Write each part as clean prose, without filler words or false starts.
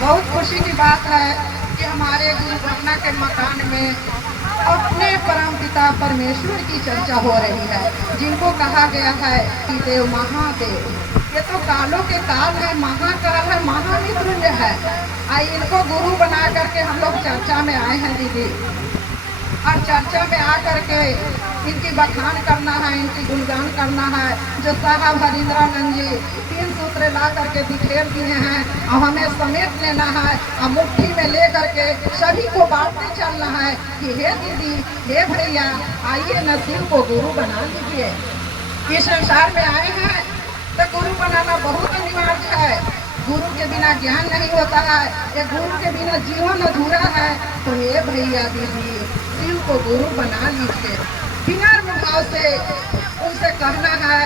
बहुत खुशी की बात है कि हमारे गुरु ब्रह्मा के मकान में अपने परम पिता परमेश्वर की चर्चा हो रही है, जिनको कहा गया है कि देव महादेव। ये तो कालों के काल है, महाकाल है, महामृत्युंजय है। आई इनको गुरु बना करके हम लोग चर्चा में आए हैं दीदी, और चर्चा में आकर के इनकी बखान करना है, इनकी गुणगान करना है। जो साहब हरिंद्रानंद जी 3 सूत्र ला करके बिखेर दिए हैं, और हमें समेट लेना है और मुट्ठी में ले करके सभी को बांटते चलना है कि हे दीदी, हे भैया, आइए नसीब को गुरु बना लीजिए। इस संसार में आए हैं तो गुरु बनाना बहुत अनिवार्य है। गुरु के बिना ज्ञान नहीं होता है, ये गुरु के बिना जीवन अधूरा है। तो ये भैया दीदी, शिव को गुरु बना लीजिए। विनम्र भाव से उनसे कहना है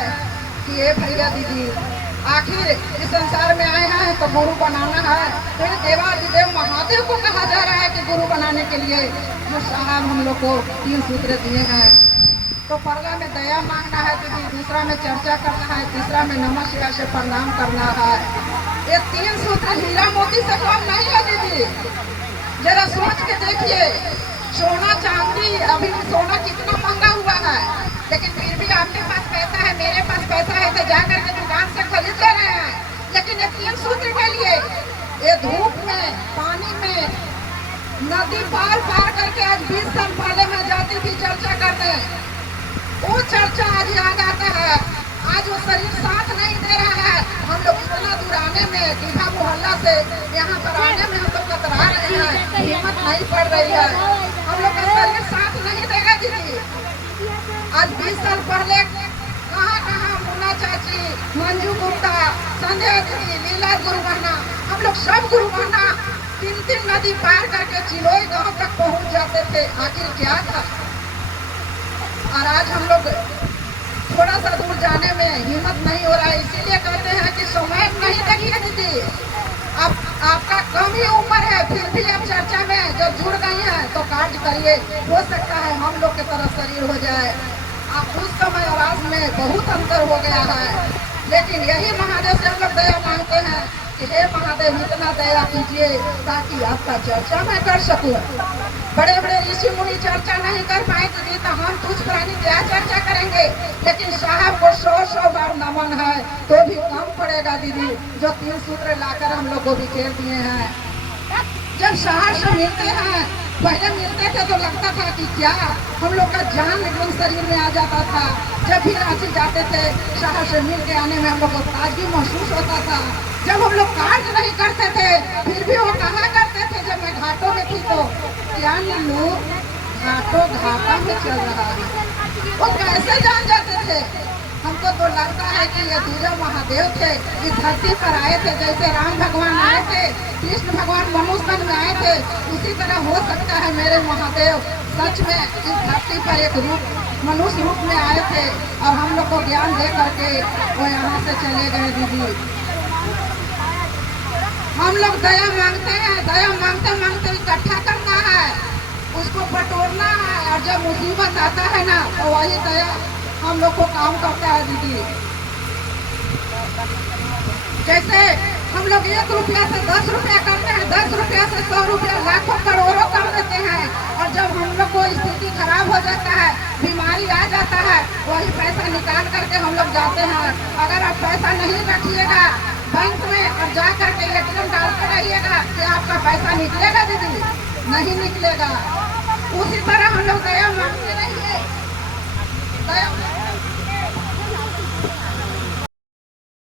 कि ये भैया दीदी, आखिर इस संसार में आए हैं तो गुरु बनाना है। तो ये देवाधिदेव महादेव को कहा जा रहा है कि गुरु बनाने के लिए जो साहब हम लोग को 3 सूत्र दिए हैं। तो पहला में दया मांगना है दीदी, दूसरा में चर्चा करना है, तीसरा में नमः शिवाय से प्रणाम करना है। ये 3 सूत्र हीरा मोती से कम नहीं है दीदी। जरा सोच के देखिए, सोना चांदी, अभी सोना कितना महंगा हुआ है, लेकिन फिर भी आपके पास पैसा है, मेरे पास पैसा है, तो जाकर के दुकान से खरीद ले रहे हैं। लेकिन ये 3 सूत्र के लिए ये धूप में, पानी में, नदी पार पार करके आज 20 साल पहले मैं जाती थी चर्चा करने। वो चर्चा आज याद आता है। आज वो शरीर साथ नहीं दे रहा है। हम लोग इतना दूर आने में, दीघा मोहल्ला से यहाँ पर आने में हम लोग कतरा रहे हैं, हिम्मत नहीं पड़ रही है। हम लोग का शरीर साथ नहीं देगा दीदी। आज 20 साल पहले कहाँ कहाँ मुन्ना चाची, मंजू गुप्ता, संजय दीदी, लीला गुरु बहना, हम लोग सब गुरु बहना 3 नदी पार करके चिलोई गांव तक पहुंच जाते थे। आखिर क्या था? और आज हम लोग थोड़ा सा दूर जाने में हिम्मत नहीं हो रहा है। इसीलिए कहते हैं कि समय नहीं देखिए दीदी, अब आपका कम ही उम्र है, फिर भी आप चर्चा में जब जुड़ गई हैं तो कार्य करिए। हो सकता है हम लोग की तरह शरीर हो जाए। आप उस समय और आज में बहुत अंतर हो गया है। लेकिन यही महादेव से हम लोग दया मांगते हैं कि हे महादेव, इतना दया कीजिए ताकि आपका चर्चा मैं कर सकूं। बड़े बड़े ऋषि मुनि चर्चा नहीं कर पाए दीदी, तो हम तुझ प्राणी क्या चर्चा करेंगे। लेकिन साहब को 100 बार नमन है तो भी कम पड़ेगा दीदी, जो 3 सूत्र लाकर हम लोग को बिखेर दिए हैं। जब शहर से मिलते हैं, पहले मिलते थे तो लगता था कि क्या हम लोग का जान एकदम शरीर में आ जाता था। जब भी रांची जाते थे, शहर से मिल के आने में हम लोग को ताजगी महसूस होता था। जब हम लोग कार्य नहीं करते थे, फिर भी वो कहा करते थे, जब मैं घाटों में थी तो क्या नीलू, घाटों घाटा में चल रहा है। वो कैसे जान जाते थे? हमको तो लगता है कि ये दूजा महादेव थे, इस धरती पर आए थे। जैसे राम भगवान आए थे, कृष्ण भगवान मनुष्य तन में आए थे, उसी तरह हो सकता है मेरे महादेव सच में इस धरती पर एक रूप, मनुष्य रूप में आए थे और हम लोग को ज्ञान दे करके वो यहाँ से चले गए दीदी। हम लोग दया मांगते हैं, दया मांगते मांगते इकट्ठा करना है, उसको बटोरना है, और जब मुसीबत आता है ना तो वही दया हम लोग को काम करता है दीदी। जैसे हम लोग 1 रुपया से 10 रुपया करते हैं, 10 रुपया से 100 रुपया, लाखों करोड़ों कर देते हैं। और जब हम लोग को स्थिति खराब हो जाता है, बीमारी आ जाता है, वही पैसा निकाल करके हम लोग जाते हैं। अगर आप पैसा नहीं रखिएगा बैंक में और जा करके ATM डालते रहिएगा, कि आपका पैसा निकलेगा दीदी? नहीं निकलेगा। उसी तरह